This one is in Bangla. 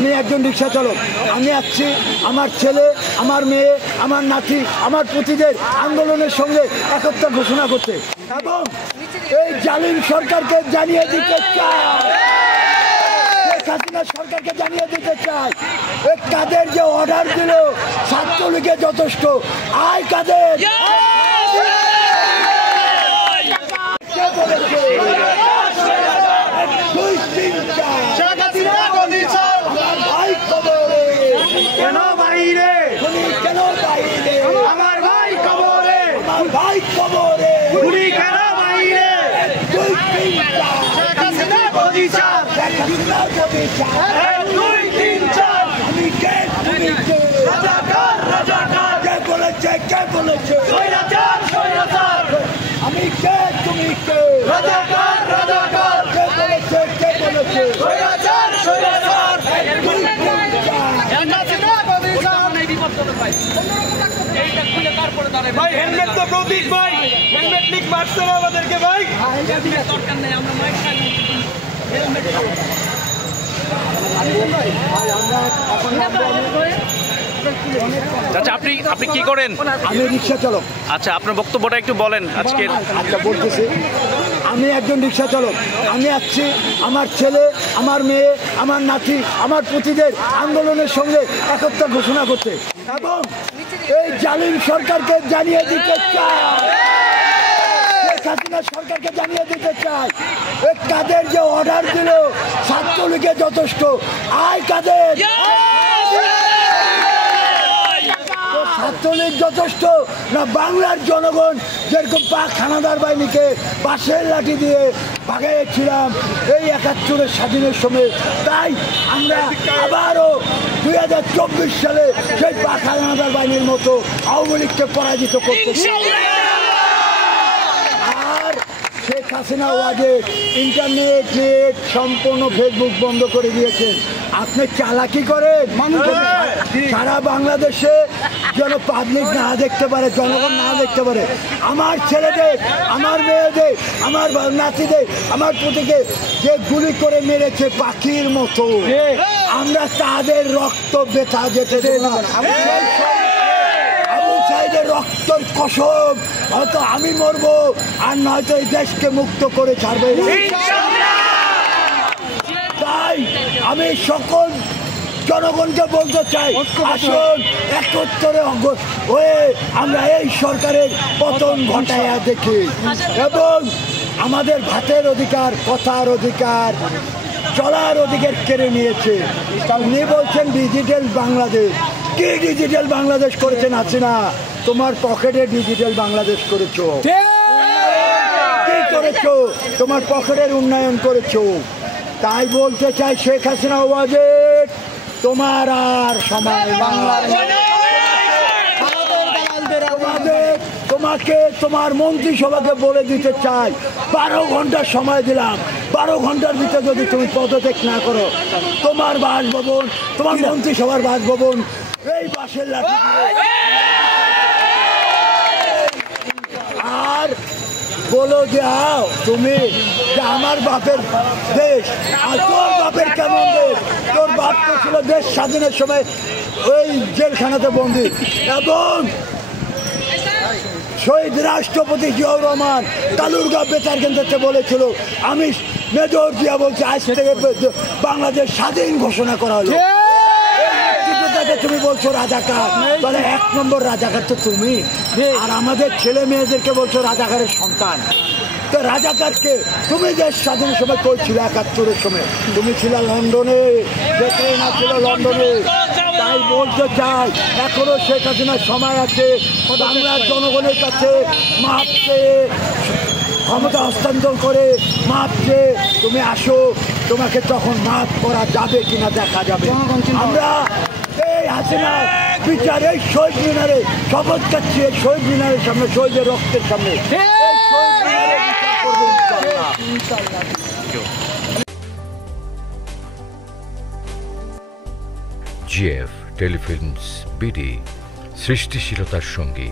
আমি একজন রিক্সা চালক। আমি আসছি আমার ছেলে, আমার মেয়ে, আমার নাতি, আমার পুতিদের আন্দোলনের সঙ্গে একতা ঘোষণা করতে এবং এই জালিম সরকারকে জানিয়ে দিতে চাই, হাসিনা সরকারকে জানিয়ে দিতে চাই কাদের যে অর্ডার দিল ছাত্রলীগে যথেষ্ট। আয় কাদের কেন বাইরে, কেন বাইরে, আমার ভাই কবরে, আমার ভাই কবরে, গুলি কেন বাইরে, দুই তিনটা, শেখ হাসিনা মোদি চার, শেখ হাসিনা মোদি চার, 1 2 3 4, আমি কে তুমি কে, রাজাকার রাজাকার, কে বলেছে কে বলেছে, স্বৈরাচার স্বৈরাচার, আমি কে তুমি কে, রাজাকার রাজাকার, কে বলেছে কে বলেছে, স্বৈরাচার স্বৈরাচার, দুই তিনটা, শেখ হাসিনা মোদি চার। ভাই হেলমেট তো প্রতীক ভাই, হেলমেট লিখ মারছে না আমাদেরকে ভাই। আচ্ছা, আপনি কি করেন? আমি রিক্সা চালক। আচ্ছা, আপনার বক্তব্যটা একটু বলেন আজকে। আচ্ছা বলতেছি, আমি একজন রিক্সা চালক। আমি আসছি আমার ছেলে, আমার মেয়ে, আমার নাতি, আমার পুতিদের আন্দোলনের সঙ্গে একতা ঘোষণা করতে এবং এই জালিম সরকারকে জানিয়ে দিতে চাই, হাসিনা সরকারকে জানিয়ে দিতে চাই কাদের যে অর্ডার দিল ছাত্রলীগে যথেষ্ট। আয় কাদের ছাত্রলীগ যথেষ্ট না বাংলার জনগণ যেরকম পাক হানাদার বাহিনীকে বাঁশের লাঠি দিয়ে ভাগাইছিলাম এই ৭১-এর স্বাধীনের সময়, তাই আমরা আবারও ২০২৪ সালে সেই পাক হানাদার বাহিনীর মতো আওয়ামী লীগকে পরাজিত করতে চাই। আর শেখ হাসিনা ওয়াজে ইন্টারনেট নেট সম্পূর্ণ ফেসবুক বন্ধ করে দিয়েছেন। আপনি চালাকি করেন সারা বাংলাদেশে যেন পাবলিক না দেখতে পারে, জনগণ না দেখতে পারে। আমার ছেলেদের, আমার মেয়েদের, আমার নাতিদের, আমার পুতিকে যে গুলি করে মেরেছে পাখির মতো, আমরা তাদের রক্ত বেথা যেতে দেব না। আবু সাইদের রক্তর কসম হয়তো আমি মরবো আর নয়তো এই দেশকে মুক্ত করে ছাড়বে। তাই আমি সকল জনগণকে বলতে চাই, আসুন একত্রে হয়ে আমরা এই সরকারের পতন ঘটাইয়া দেখি এবং আমাদের ভাতের অধিকার, কথার অধিকার, চলার অধিকার কেড়ে নিয়েছে। উনি বলছেন ডিজিটাল বাংলাদেশ। কি ডিজিটাল বাংলাদেশ করেছেন হাসিনা? তোমার পকেটে ডিজিটাল বাংলাদেশ করেছো, কি করেছো? তোমার পকেটের উন্নয়ন করেছো। তাই বলতে চাই শেখ হাসিনা ওয়াজে তোমার আর সময় বাংলার তোমাকে তোমার মন্ত্রিসভাকে বলে দিতে চাই ১২ ঘন্টার সময় দিলাম, ১২ ঘন্টার ভিতরে যদি তুমি পদত্যাগ না করো তোমার বাসভবন, তোমার মন্ত্রিসভার বাসভবন এই বাসের লাঠি আর বলো যে আও তুমি যে আমার বাপের দেশ আর তোর বাপের কেমন দেশ? তোর বাপ তো ছিল দেশ স্বাধীনের সময় ওই জেলখানাতে বন্দী এবং শহীদ রাষ্ট্রপতি জিয়াউর রহমান কালুরগাঁও বেতার কেন্দ্রতে বলেছিল আমি মেজর জিয়া বলছি আজ থেকে বাংলাদেশ স্বাধীন ঘোষণা করা হলো। তুমি বলছো রাজাকার, তাহলে ১ নম্বর রাজাকার তো তুমি, আর আমাদের ছেলে মেয়েদেরকে বলছো রাজাকারের সন্তান। তো রাজাকারকে তুমি দেশ স্বাধীনের সময় কই ছিল? ৭১-এর সময় তুমি ছিল লন্ডনে, না ছিল লন্ডনে। তাই বলতে চাই এখনো শেখ হাসিনার সময় আছে বাংলার জনগণের কাছে মাপ চেয়ে, ক্ষমতা হস্তান্তর করে মাপ চেয়ে তুমি আসো, তোমাকে তখন মাফ করা যাবে কিনা দেখা যাবে। আমরা এই হাসিনা বিচার এই শহীদ মিনারে শপথ কাটছি, এই শহীদ মিনারের সামনে, শহীদের রক্তের সামনে জিএফ টেলিফিল্মস বিডি, সৃষ্টিশীলতার সঙ্গী।